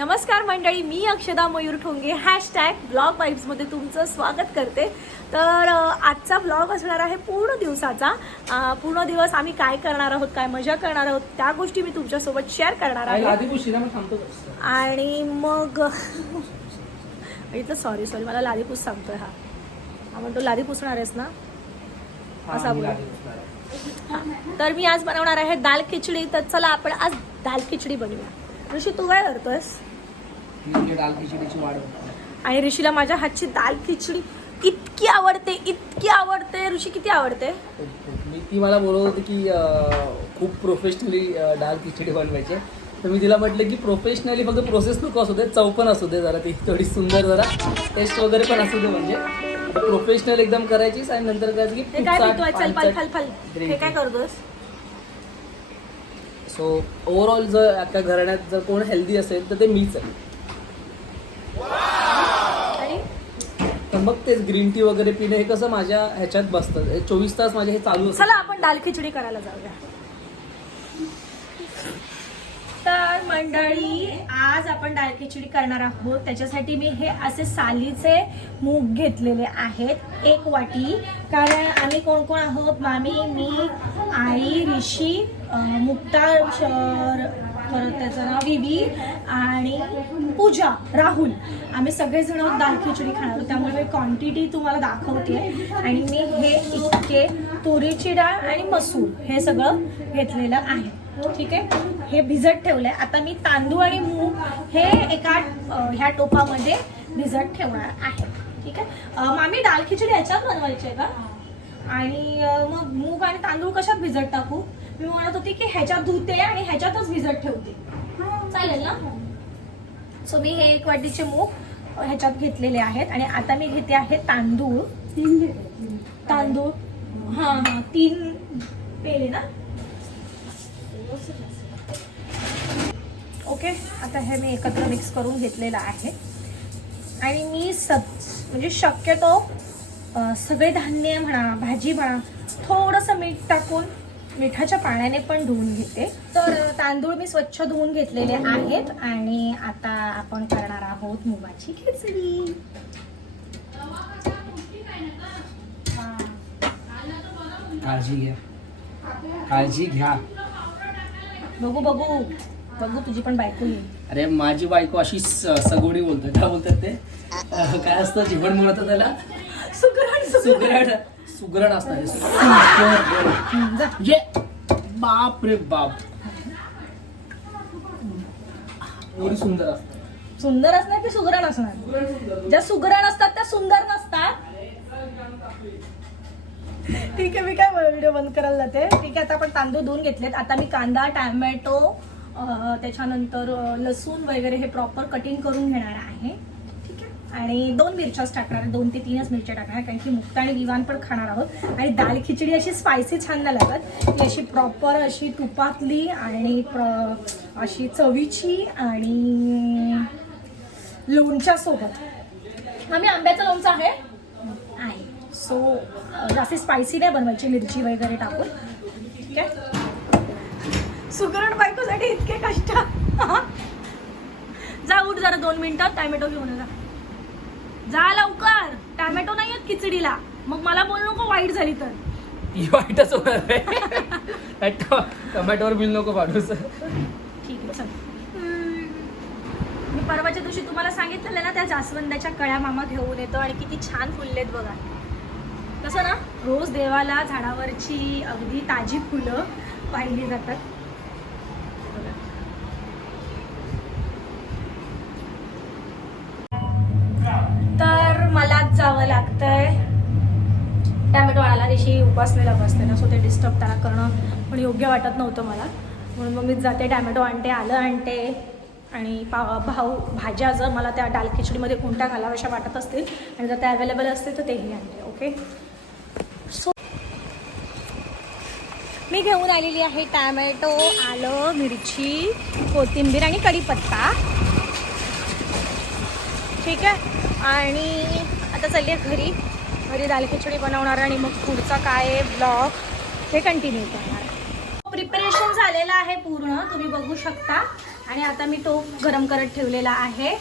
नमस्कार मंडळी मी अक्षदा मयूर ठोंगे हॅशटॅग ब्लॉग वाईब्समध्ये तुमचं स्वागत करते. तर आजचा ब्लॉग असणार आहे पूर्ण दिवसाचा. पूर्ण दिवस आम्ही काय करणार आहोत काय मजा करणार आहोत त्या गोष्टी मी तुमच्यासोबत शेअर करणार आहे. आणि मग इथलं सॉरी सॉरी मला लादीपूस सांगतोय हा. हा म्हणतो लादी पुसणार आहेस ना? असा बोला. तर मी आज बनवणार आहे दाल खिचडी तर चला आपण आज दाल खिचडी बनवूया. ऋषी तू काय करतोयस? डाल खिचडीची वाढ. आणि ऋषीला माझ्या हातची दाल खिचडी इतकी आवडते इतकी आवडते. ऋषी किती आवडते. मी ती मला बोलत होती की अं, खूप प्रोफेशनली डाल खिचडी बनवायची. तर मी तिला म्हटलं की प्रोफेशनली फक्त प्रोसेस नको असू दे चव पण असू दे जरा ती थोडी सुंदर जरा. टेस्ट वगैरे पण असू दे म्हणजे. प्रोफेशनल एकदम करायचीच आणि नंतर काय की हे काय पितोय? चल फल फल फल हे काय करतोस? सो ओव्हरऑल जर आता घराण्यात जर कोण हेल्दी असेल तर ते मीच आहे. तर मग तेच ग्रीन टी वगैरे पिणे हे कसं माझ्या ह्याच्यात बसतं. चोवीस तास माझे हे चालू चला आपण दाल खिचडी करायला जाऊया. तर मंडळी आज आपण दाल खिचडी करणार आहोत. त्याच्यासाठी मी हे असे सालीचे मूग घेतलेले आहेत एक वाटी. कारण आम्ही कोण कोण आहोत? मामी मी आई ऋषी मुक्ता परत त्याचं नाव विवी आणि पूजा राहुल. आम्ही सगळेजण दाल खिचडी खाणार त्यामुळे मी क्वांटिटी तुम्हाला दाखवते. आणि मी हे इतके तुरीची डाळ आणि मसूर हे सगळं घेतलेलं आहे. ठीक आहे? हे भिजत ठेवलंय. आता मी तांदूळ आणि मूग हे एका ह्या टोपामध्ये भिजत ठेवणार आहे. ठीक आहे? मामी दाल खिचडी याच्यात बनवायची आहे का? आणि मग मूग आणि तांदूळ कशात भिजत टाकू? मी म्हणत होती की ह्याच्यात धुते आणि ह्याच्यातच भिजत ठेवते. चालेल ना? सो मी हे एक वाटीचे मूग ह्याच्यात घेतलेले आहेत आणि आता मी घेते आहे तांदूळ. तांदूळ. हां हां. तीन पेले ना? ओके आता हे मी एकत्र मिक्स करून घेतलेलं आहे. आणि मी स म्हणजे शक्यतो सगळे धान्य म्हणा भाजी म्हणा थोडंसं मीठ टाकून मिठाच्या पाण्याने पण धुवून घेते. तर तांदूळ मी स्वच्छ धुवून घेतलेले आहेत आणि आता आपण करणार आहोत मुगाची खिचडी. काळजी घ्या. काळजी घ्या. बघू बघू. बघू तुझी पण बायको येईल. अरे माझी बायको अशी सगोडी बोलते. काय बोलतात ते? काय असतं? जीवन म्हणत त्याला? सुगरण. सुगरण. सुगरण असणार आहे. सुगरण. हम्म, जा. म्हणजे बाप. रे बाप एवढी सुंदर असते. सुंदर असणार की सुगरण असणार? ज्या सुगरण असतात त्या सुंदर नसतात. ठीक आहे मी काय व्हिडिओ बंद करायला जाते. ठीक आहे आता आपण तांदूळ धुवून घेतलेत. आता मी कांदा टॅमॅटो अं, त्याच्यानंतर अं, लसूण वगैरे हे प्रॉपर कटिंग करून घेणार आहे. आणि दोन मिरच्याच टाकणार आहे. दोन ते तीनच मिरच्या टाकणार कारण की मुक्ता आणि विवान पण खाणार आहोत. आणि दाल खिचडी अशी स्पायसी छान नाही लागत. ती अशी प्रॉपर अशी तुपातली आणि प्र अशी चवीची आणि लोणच्या सोबत. आम्ही आंब्याचं लोणचं आहे. आहे. सो जास्त स्पायसी नाही बनवायची. मिरची वगैरे टाकून. ठीक आहे? सुगरण बायकोसाठी इतके कष्ट. जा उठ जरा दोन मिनिटात टॅमॅटो घेऊन जा. जा लवकर. टॅमॅटो नाही आहेत खिचडीला. मग मला बोल नको वाईट झाली तर. ती वाईटच होणार आहे. टोमॅटोवर बिल नको पाडूस ठीक आहे चल. मी परवाच्या दिवशी तुम्हाला सांगितलेलं ना त्या जास्वंदाच्या कळ्या मामा घेऊन येतो आणि किती छान फुललेत बघा. कसं ना रोज देवाला झाडावरची अगदी ताजी फुलं पाहिली जातात. करावं लागतंय. टॅमॅटो आणायला दिवशी उपासलेला बसते ना सो ते डिस्टर्ब त्याला करणं पण योग्य वाटत नव्हतं मला. म्हणून मग मीच जाते टॅमॅटो आणते आलं आणते. आणि पा भाऊ भाज्या जर मला त्या डाल खिचडीमध्ये कोणत्या घालाव्याशा वाटत असतील आणि जर त्या अवेलेबल असतील तर तेही आणते ओके सो मी घेऊन आलेली आहे टॅमॅटो आलं मिरची कोथिंबीर आणि कढीपत्ता. ठीक आहे? आणि आता चालली आहे घरी. घरी दाल खिचडी बनवणार आणि मग पुढचा काय ब्लॉग हे कंटिन्यू करणार प्रिपरेशन झालेलं आहे पूर्ण तुम्ही बघू शकता. आणि आता मी तो गरम करत ठेवलेला आहे.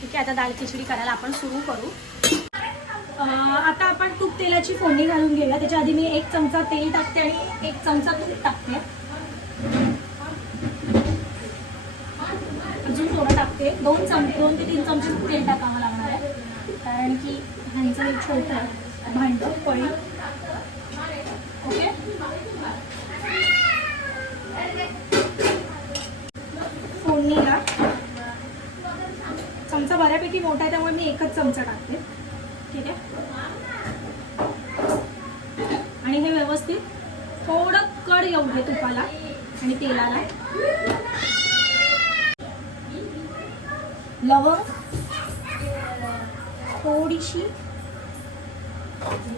ठीक आहे आता दाल खिचडी करायला आपण सुरू करू. आता आपण तूप तेलाची फोडणी घालून घेऊया. त्याच्या आधी मी एक चमचा तेल टाकते आणि एक चमचा तूप टाकते. अजून थोडं टाकते. दोन चमचे दोन ते तीन चमचे तेल टाकावं लागतं कारण की ह्यांचं एक छोटं आहे भांडं पळी. ओके? फोडणीला चमचा बऱ्यापैकी मोठा आहे त्यामुळे मी एकच चमचा टाकते. ठीक आहे? आणि हे व्यवस्थित थोडं कड येऊ तुपाला आणि तेलाला. लवंग. थोडीशी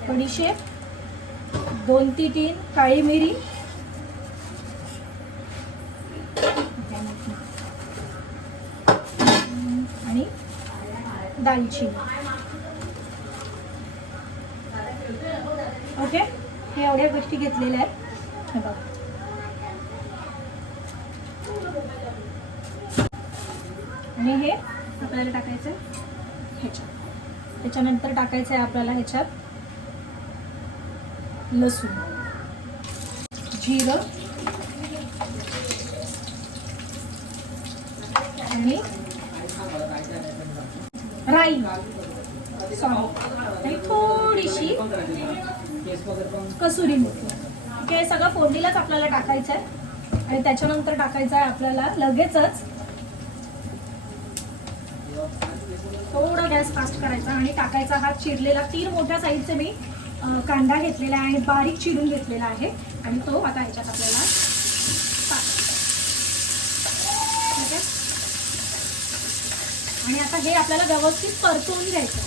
बडीशेप दोन ते तीन काळी मिरी. आणि दालचिनी. ओके? हे एवढ्या गोष्टी घेतलेल्या आहेत. हे बघा. आणि हे आपल्याला टाकायचं त्याच्यानंतर टाकायचं आहे आपल्याला ह्याच्यात लसूण. जिरं. आणि राई. सॉरी आणि थोडीशी कसुरी मेथी. हे सगळं फोडणीलाच आपल्याला टाकायचं आहे. आणि त्याच्यानंतर टाकायचं आहे आपल्याला लगेचच गॅस फास्ट करायचा आणि टाकायचा हा चिरलेला तीन मोठ्या साईजचे मी कांदा घेतलेला आहे आणि बारीक चिरून घेतलेला आहे. आणि तो आता ह्याच्यात आपल्याला ठीक आहे आणि आता हे आपल्याला व्यवस्थित परतवून घ्यायचं.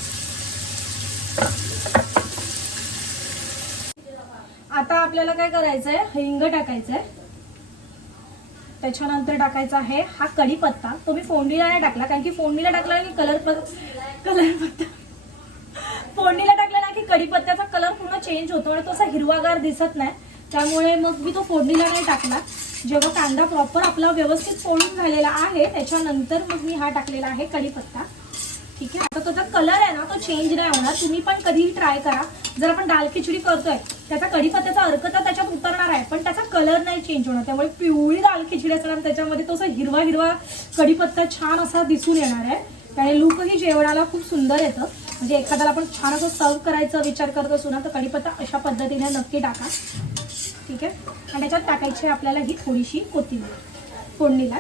आता आपल्याला काय करायचंय? हिंग टाकायचंय. त्याच्यानंतर टाकायचा आहे हा कढीपत्ता तो मी फोडणीला नाही टाकला कारण की फोडणीला टाकला की कलर कलर पत्ता. फोडणीला टाकला ना की कढीपत्त्याचा कलर पूर्ण चेंज होतो आणि तो असा हिरवागार दिसत नाही. त्यामुळे मग मी तो फोडणीला नाही टाकला जेव्हा कांदा प्रॉपर आपला व्यवस्थित फोडून झालेला आहे त्याच्यानंतर मग मी हा टाकलेला आहे कढीपत्ता ठीक आहे? आता त्याचा कलर आहे ना तो चेंज नाही होणार. तुम्ही पण कधीही ट्राय करा. जर आपण दाल खिचडी करतोय त्याचा कढीपत्त्याचा अर्क तर त्याच्यात उतरणार आहे पण त्याचा कलर नाही चेंज होणार. त्यामुळे पिवळी दाल खिचडी असणार त्याच्यामध्ये तो असा हिरवा हिरवा कढीपत्ता छान असा दिसून येणार आहे. त्याने लुकही जेवणाला खूप सुंदर येतं. म्हणजे एखाद्याला आपण छान असं सर्व करायचा विचार करत असू ना तर कढीपत्ता अशा पद्धतीने नक्की टाका. ठीक आहे? आणि त्याच्यात टाकायची आपल्याला ही थोडीशी कोथिंबीर. फोडणीला.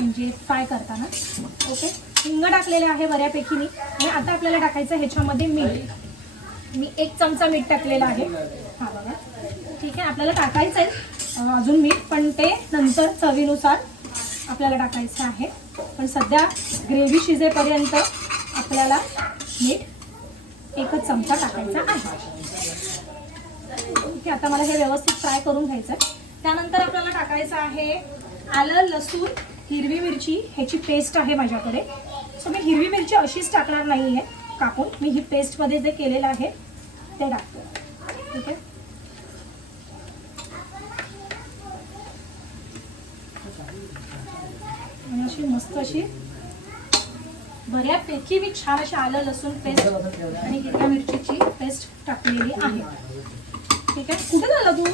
म्हणजे फ्राय करताना. ओके? हिंग टाकलेले आहे बऱ्यापैकी मी. आणि आता आपल्याला टाकायचं ह्याच्यामध्ये मीठ. मी एक चमचा मीठ टाकलेला आहे. हा बघा. ठीक आहे आपल्याला टाकायचं आहे. अजून मीठ पण ते नंतर चवीनुसार आपल्याला टाकायचं आहे. पण सध्या ग्रेव्ही शिजेपर्यंत आपल्याला मीठ एकच चमचा टाकायचा आहे. ठीक आता मला हे व्यवस्थित फ्राय करून घ्यायचं आहे. त्यानंतर आपल्याला टाकायचं आहे आलं लसूण हिरवी मिरची. ह्याची पेस्ट आहे माझ्याकडे. सो मी हिरवी मिरची अशीच टाकणार नाही आहे कापून मी ही पेस्टमध्ये जे केलेलं आहे ते टाकतो. ठीक आहे? आणि अशी मस्त अशी बऱ्यापैकी मी छान अशी आलं लसूण पेस्ट आणि हिरव्या मिरचीची पेस्ट टाकलेली आहे. ठीक आहे? कुठे झालं तू?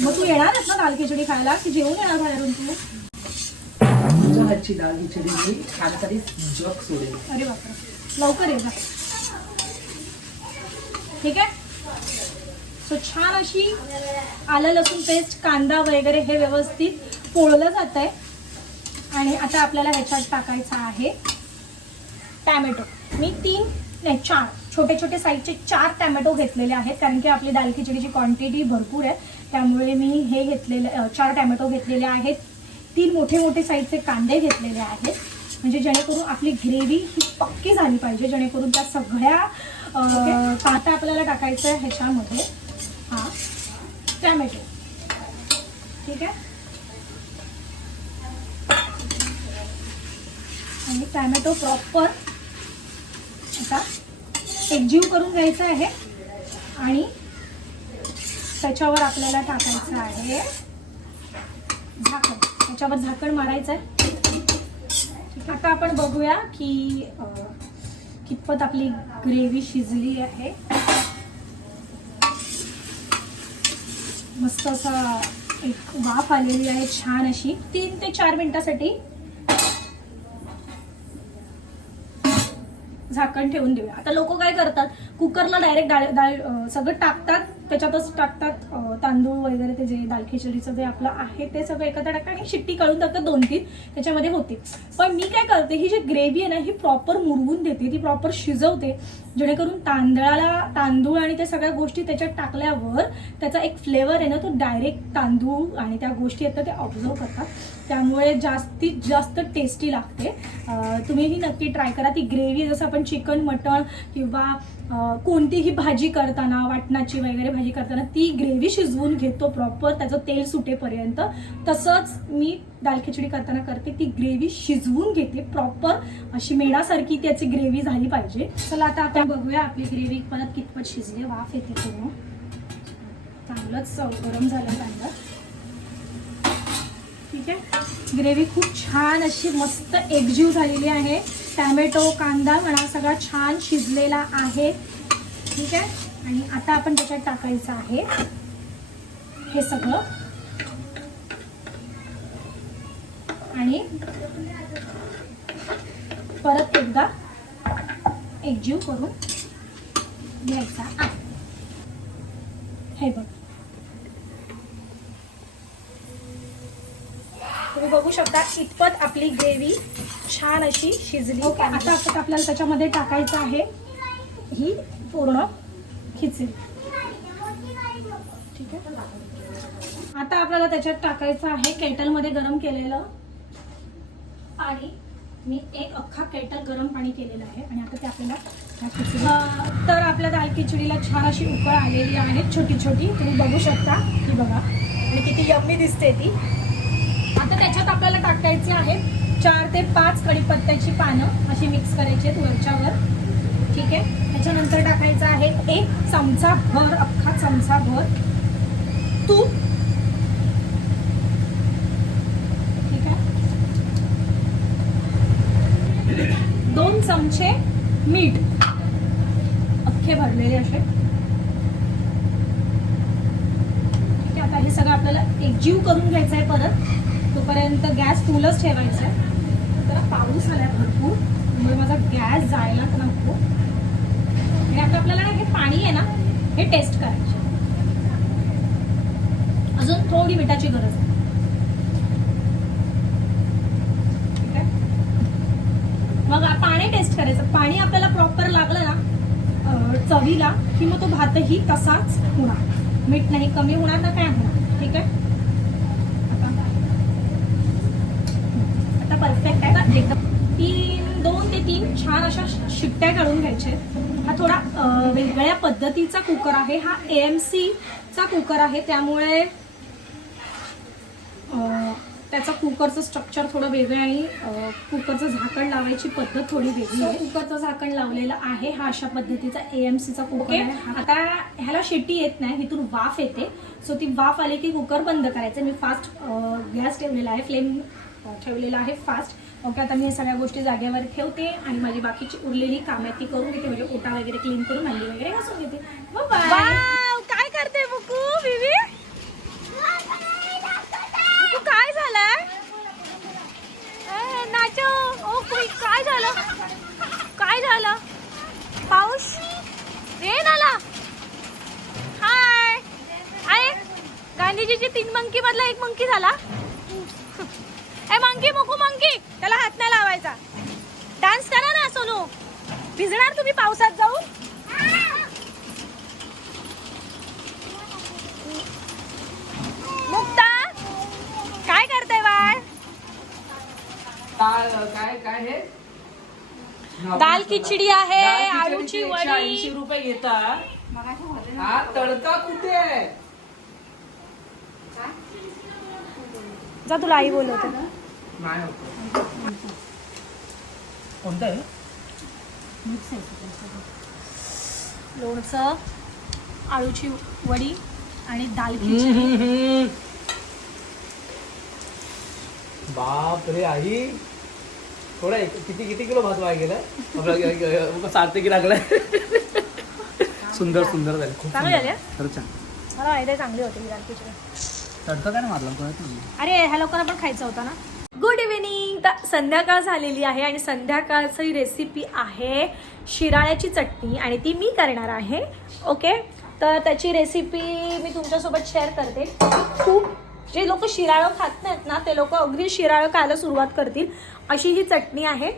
मग तू येणार आहेस ना दाल खिचडी खायला? की जेवून येणार बाहेरून तू? तुझ्या डाळ खिचडी मी खाण्यासाठी जग सोडेल. अरे बापरे. लवकर ये जा. ठीक आहे? सो छान अशी आलं लसूण पेस्ट कांदा वगैरे हे व्यवस्थित पोळलं जात आहे आणि आता आपल्याला ह्याच्यात टाकायचं आहे टॅमॅटो. मी तीन नाही चार छोटे छोटे साईजचे चार टॅमॅटो घेतलेले आहेत. कारण की आपली दाल खिचडीची क्वांटिटी भरपूर आहे. त्यामुळे मी हे घेतलेले अ, चार टॅमॅटो घेतलेले आहेत. तीन मोठे मोठे साईजचे कांदे घेतलेले आहेत. म्हणजे जेणेकरून आपली ग्रेव्ही ही पक्की झाली पाहिजे जेणेकरून त्या सगळ्या कांदा आपल्याला टाकायचं आहे ह्याच्यामध्ये. हा. टॅमॅटो. ठीक आहे? आणि टॅमॅटो प्रॉपर आता एकजीव करून घ्यायचं आहे. आणि त्याच्यावर आपल्याला टाकायचं आहे झाकण. त्याच्यावर झाकण मारायचं आहे ठीक आता आपण बघूया की कितपत आपली ग्रेव्ही शिजली आहे. मस्त असा एक वाफ आलेली आहे छान अशी. तीन ते चार मिनिटासाठी झाकण ठेवून देऊया. आता लोक काय करतात कुकरला डायरेक्ट डाळ डाळ सगळं टाकतात त्याच्यातच टाकतात तांदूळ वगैरे ते जे दाल खिचडीचं जे आपलं आहे ते सगळं एकत्र टाकतात आणि शिट्टी काढून टाकतात दोन तीन त्याच्यामध्ये होते. पण मी काय करते ही जी ग्रेव्ही आहे ना ही प्रॉपर मुरवून देते ती प्रॉपर शिजवते. जेणेकरून तांदळाला तांदूळ आणि त्या सगळ्या गोष्टी त्याच्यात टाकल्यावर त्याचा एक फ्लेवर आहे ना तो डायरेक्ट तांदूळ आणि त्या गोष्टी आहेत ना ते ऑब्झर्व करतात. त्यामुळे जास्तीत जास्त टेस्टी लागते. तुम्ही ही नक्की ट्राय करा. ती ग्रेव्ही जसं आपण चिकन मटण किंवा कोणतीही भाजी करताना वाटणाची वगैरे भाजी करताना ती ग्रेव्ही शिजवून घेतो प्रॉपर त्याचं तेल सुटेपर्यंत. तसंच मी दाल खिचडी करताना करते ती ग्रेव्ही शिजवून घेते प्रॉपर अशी मेणासारखी त्याची ग्रेव्ही झाली पाहिजे. चला आता आपण बघूया आपली ग्रेव्ही परत कितपत शिजली वाफ येते पूर्ण. चांगलंच गरम झालं चांगलं ठीक आहे? ग्रेव्ही खूप छान अशी मस्त एकजीव झालेली आहे. टॅमॅटो कांदा म्हणा सगळा छान शिजलेला आहे. ठीक आहे? आणि आता आपण त्याच्यात टाकायचं आहे. हे सगळं. आणि परत एकदा एकजीव करून घ्यायचा आहे. हे बघ. तुम्ही बघू शकता इतपत आपली ग्रेव्ही छान अशी शिजली ओके आता आपण आपल्याला त्याच्यामध्ये टाकायचं आहे. ही पूर्ण खिचडी. ठीक आहे? आता आपल्याला त्याच्यात टाकायचं आहे केटलमध्ये गरम केलेलं पाणी मी एक अख्खा केटल गरम पाणी केलेलं आहे आणि आता ते आपल्याला तर आपल्या दाल खिचडीला छान अशी उकळ आलेली आहे छोटी छोटी. तुम्ही बघू शकता ती बघा. आणि किती यम्मी दिसते ती. आता त्याच्यात आपल्याला टाकायचे आहे चार ते पाच कढीपत्त्याची पानं. अशी मिक्स करायची आहेत वरच्यावर. ठीक आहे? त्याच्यानंतर टाकायचं आहे एक चमचा भर अख्खा चमचा भर तूप ठीक आहे दोन चमचे मीठ. अख्खे भरलेले असे. ठीक आहे आता हे सगळं आपल्याला एकजीव करून घ्यायचं आहे परत. तोपर्यंत गॅस फुलच ठेवायचा आहे जरा पाऊस आलाय भरपूर. त्यामुळे माझा गॅस जायलाच नको. आणि आता आपल्याला ना हे पाणी आहे ना हे टेस्ट करायचे अजून थोडी मिठाची गरज आहे ठीक आहे मग आ- पाणी टेस्ट करायचं पाणी आपल्याला प्रॉपर लागलं ना चवीला की मग तो भातही तसाच होणार. मीठ नाही कमी होणार ना काय होणार? ठीक आहे? आता. परफेक्ट आहे का एकदम. तीन दोन ते तीन छान अशा शिट्ट्या काढून घ्यायच्या आहेत. हा थोडा वेगळ्या पद्धतीचा कुकर आहे. हा ए एम सीचा कुकर आहे. त्यामुळे त्याचं कुकरचं स्ट्रक्चर थोडं वेगळं आणि कुकरचं झाकण लावायची पद्धत थोडी वेगळी आहे. कुकरचं झाकण लावलेलं आहे हा अशा पद्धतीचा ए एम सीचा कुकर आहे. आता ह्याला शिट्टी येत नाही इथून वाफ येते. सो ती वाफ आली की कुकर बंद करायचं. मी फास्ट गॅस ठेवलेला आहे फ्लेम ठेवलेला आहे फास्ट ओके आता मी हे सगळ्या गोष्टी जागेवर ठेवते आणि माझी बाकीची उरलेली कामं ती करून घेते. म्हणजे ओटा वगैरे क्लीन करून भांडी वगैरे घासून घेते. बाय वाव काय करते बुकू बिबी बुकू काय झालंय ए, नाचो ओ कुई, काय झालं काय झालं? पाऊस? ये नाला हाय! आहे गांधीजीची तीन मंकी मधला एक मंकी झाला? ए मंकी मुकू मंकी! त्याला हात नाही लावायचा. डान्स करा ना सोनू. भिजणार तुम्ही पावसात जाऊन? मुक्ता काय करते बाळ? काय काय हे? दाल खिचडी आहे आळूची 180 वडी. रुपये घेतात. हा तडका कुठे? आहे जा तुला आई बोलवते. नाही होत. कोणतं आहे? लोणचं आळूची वडी आणि दाल खिचडी. बाप रे आई. थोडा किती किती किलो भात वाया गेला आपला सार्थकी लागलाय. सुंदर सुंदर झालं. खूप चांगली झाली. खरंच छान. मला माहिती चांगली होती तडका काय मारला अरे ह्या लोकांना पण खायचं होतं ना. गुड इव्हिनिंग तर संध्याकाळ झालेली आहे आणि संध्याकाळची रेसिपी आहे शिराळ्याची चटणी आणि ती मी करणार आहे. ओके तर त्याची रेसिपी मी तुमच्यासोबत शेअर करते. खूप जे लोक शिराळं खात नाहीत ना ते लोक अगदी शिराळं खायला सुरुवात करतील. अशी ही चटणी आहे.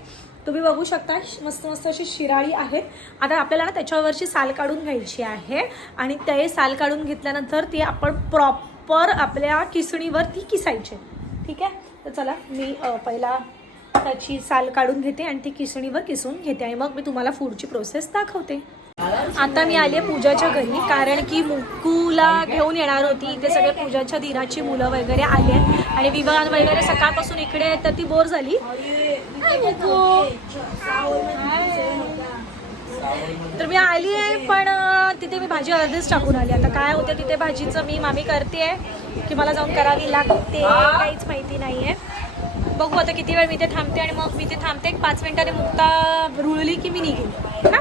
तुम्ही बघू शकता मस्त मस्त अशी शिराळी आहेत. आता आपल्याला ना त्याच्यावरची साल काढून घ्यायची आहे. आणि ते साल काढून घेतल्यानंतर ती आपण प्रॉपर आपल्या किसणीवर ती किसायची. ठीक आहे? तर चला मी पहिला त्याची साल काढून घेते आणि ती किसणीवर किसून घेते. आणि मग मी तुम्हाला पुढची प्रोसेस दाखवते. आता मी आली आहे पूजाच्या घरी कारण की मुकूला घेऊन येणार होती. इथे सगळे पूजाच्या धीराची मुलं वगैरे आली आणि विवाह वगैरे सकाळपासून इकडे तर ती बोर झाली. तर मी आली आहे पण तिथे मी भाजी अर्धीच टाकून आली. आता काय होते तिथे भाजीचं मी मामी करते की मला जाऊन करावी लागते काहीच माहिती नाही आहे बघू आता किती वेळ मी ते थांबते आणि मग मी ते थांबते एक पाच मिनिटाने मुक्ता रुळली की मी निघेल ना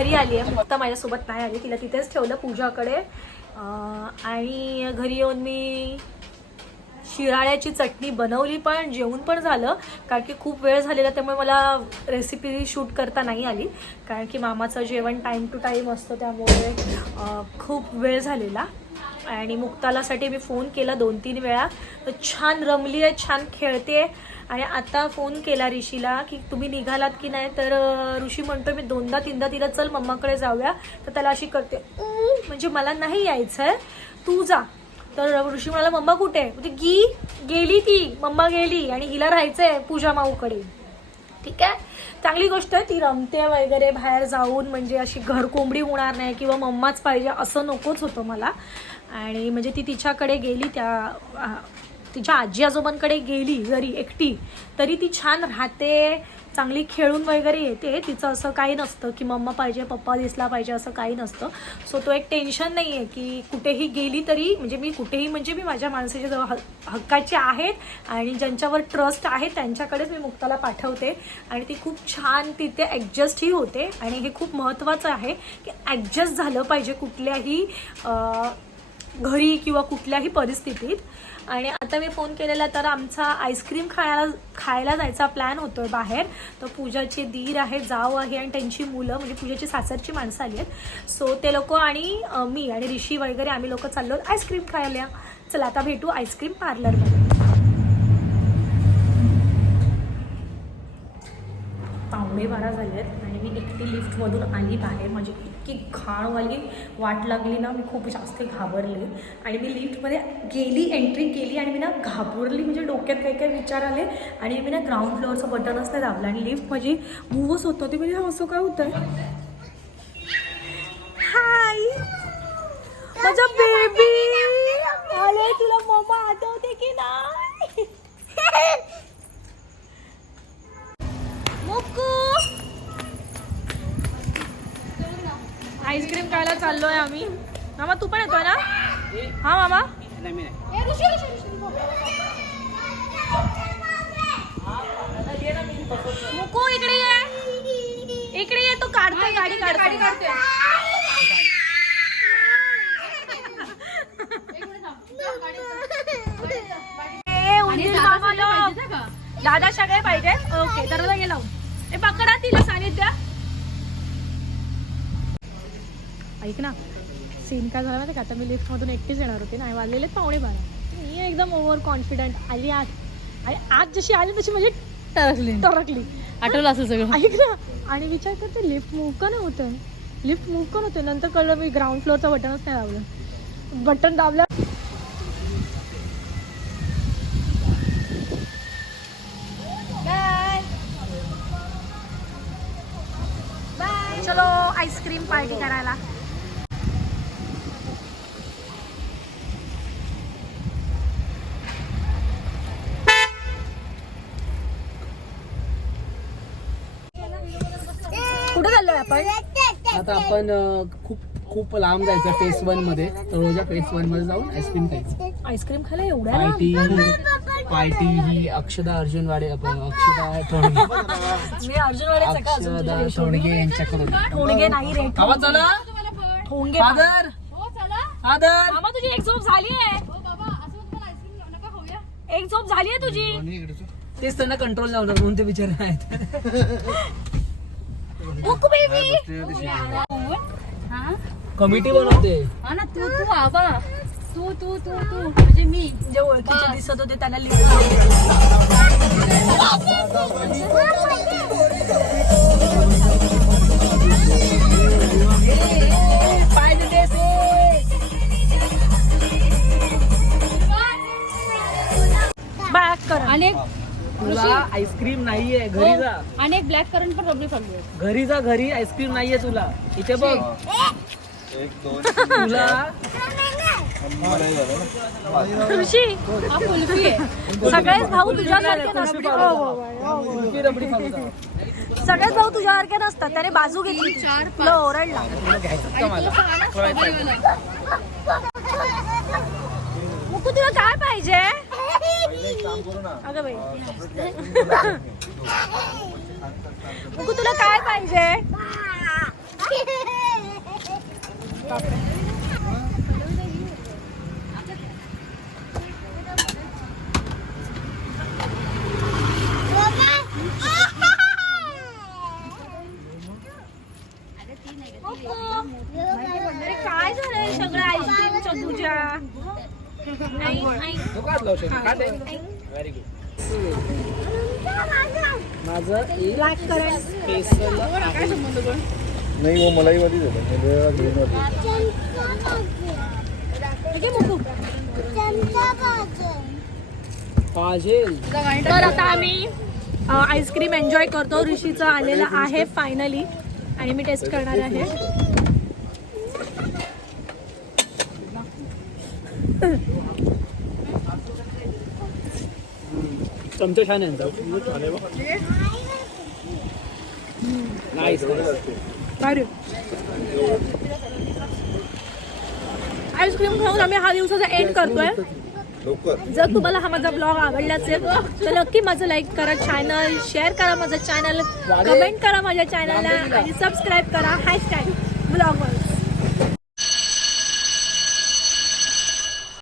घरी आली आहे. मुक्ता माझ्यासोबत नाही आली. तिला तिथेच ठेवलं पूजाकडे. आणि घरी येऊन मी शिराळ्याची चटणी बनवली पण जेवण पण झालं. कारण की खूप वेळ झालेला त्यामुळे मला रेसिपी शूट करता नाही आली. कारण की मामाचं जेवण टाईम टू टाईम असतं त्यामुळे खूप वेळ झालेला. आणि मुक्तालासाठी मी फोन केला दोन तीन वेळा. तर छान रमली आहे छान खेळते आणि आता फोन केला ऋषीला की तुम्ही निघालात की नाही? तर ऋषी म्हणतो मी दोनदा तीनदा तिला चल मम्माकडे जाऊया. तर त्याला अशी करते म्हणजे मला नाही यायचं आहे तू जा. तर ऋषी म्हणाला मम्मा कुठे? आहे म्हणजे गी गेली ती. मम्मा गेली आणि हिला राहायचंय पूजा माऊकडे. ठीक आहे? चांगली गोष्ट आहे ती रमते वगैरे बाहेर जाऊन म्हणजे अशी घर कोंबडी होणार नाही किंवा मम्माच पाहिजे असं नकोच होतं मला. आणि म्हणजे ती तिच्याकडे गेली त्या तिच्या आजी आजोबांकडे गेली जरी एकटी तरी ती छान राहते चांगली खेळून वगैरे येते. तिचं असं काही नसतं की मम्मा पाहिजे पप्पा दिसला पाहिजे असं काही नसतं. सो तो एक टेन्शन नाही आहे की कुठेही गेली तरी म्हणजे मी कुठेही म्हणजे मी माझ्या माणसाच्या जवळ हक हक्काचे आहेत आणि ज्यांच्यावर ट्रस्ट आहे त्यांच्याकडेच मी मुक्ताला पाठवते. आणि ती खूप छान तिथे ॲडजस्टही होते. आणि हे खूप महत्त्वाचं आहे की ॲडजस्ट झालं पाहिजे कुठल्याही घरी किंवा कुठल्याही परिस्थितीत. आणि आता मी फोन केलेला तर आमचा आईस्क्रीम खायला खायला जायचा प्लॅन होतोय बाहेर. तर पूजाचे दीर आहे जाव आहे आणि त्यांची मुलं म्हणजे पूजाची सासरची माणसं आली आहेत. सो ते लोक आणि मी आणि ऋषी वगैरे आम्ही लोक चाललो आईस्क्रीम खायला. चला आता भेटू आईस्क्रीम पार्लरमध्ये पावणे बारा झाले आहेत एकटी लिफ्टमधून आली बाहेर. माझी इतकी घाणवाली वाट लागली ना मी खूप जास्त घाबरले. आणि मी लिफ्टमध्ये गेली एंट्री केली आणि मी ना घाबरली. म्हणजे डोक्यात काही काही विचार आले आणि मी ना ग्राउंड फ्लोअरचं बटनच नाही दाबलं. आणि लिफ्ट माझी मूवच होत होती. म्हणजे असं काय होतंय? हाय माझा आम्ही मामा तू पण येतोय ना? हा मामा. मुक्कू इकडे ये. इकडे ये तू काढतोय गाडी काढतोय. ए, उंदीर मामा लोक. दादा सगळे पाहिजे ओके दरवाजा गेला ए पकडा तिला सानिध्य. ऐक ना. सीन काय झाला माहिती का? आता मी लिफ्टमधून एकटीच येणार होते नाही वाजलेले पावणे बारा. मी एकदम ओव्हर कॉन्फिडंट आली आज आणि आज जशी आली तशी म्हणजे टरकली. टरकली. आठवलं असं सगळं. ऐक ना आणि विचार करते लिफ्ट मूव का नाही होतं लिफ्ट मूव का नव्हतं नंतर कळलं मी ग्राउंड फ्लोअरचं बटनच नाही दाबलं. बटन दाबलं आपण आता आपण खूप खूप लांब जायचं फेस वनमध्ये. तळोजा फेस वनमध्ये जाऊन आईस्क्रीम खायचं. आईस्क्रीम खायला एवढ्या? पार्टी पार्टी ही अक्षदा अर्जुन वाडे आपण अक्षदा ठोणगे अक्षदा? ठोणगे यांच्याकडून. ठोणगे नाही रे आवाज चला. ठोंगे फादर. फादर. मामा तुझी एक झोप झाली आहे. एक झोप झाली आहे तुझी. तेच त्यांना कंट्रोल नव्हतं म्हणून ते विचार आहेत. Book baby! कमिटी बनवते. हा ना तू तू आबा. तू तू तू तू. म्हणजे मी. जे ओळखीचे दिसत होते त्यांना लिस्ट आईस्क्रीम नाहीये घरी जा. अनेक ब्लॅक करंट पण रबडी खाल्ली घरी जा घरी आईस्क्रीम नाहीये तुला. इथे बघ. तुला ऋषी हा कुल्फी आहे. सगळेच भाऊ तुझ्यासारखे कुल्फी नसतात. हो, हो, हो, हो. कुल्फी रबडी खाऊ जा. सगळेच भाऊ तुझ्यासारखे नसतात. त्याने बाजू घेतली. तुला ओरडला. तुला घ्यायचं का मला? मुकू तुला काय पाहिजे? मुकू तुला काय पाहिजे अरे काय झालंय सगळं आईस्क्रीमच्या तुझ्या आई, आई. तू का लावू शकतो का ते व्हेरी गुड माझं नाही वो मलाई वाली. दे दो मुझे ग्रीन वाली पाजेल तर आता आम्ही आईस्क्रीम एन्जॉय करतो. ऋषीचं आलेलं आहे फायनली आणि मी टेस्ट करणार आहे. चमचा छान आहे आईस्क्रीम खाऊन आम्ही हा दिवसाचा एंड करतोय. जर तुम्हाला हा माझा ब्लॉग आवडला असेल तर नक्की माझं लाईक करा चॅनल शेअर करा माझं चॅनल कमेंट करा माझ्या चॅनलला आणि सबस्क्राईब करा. हॅशटॅग ब्लॉगवर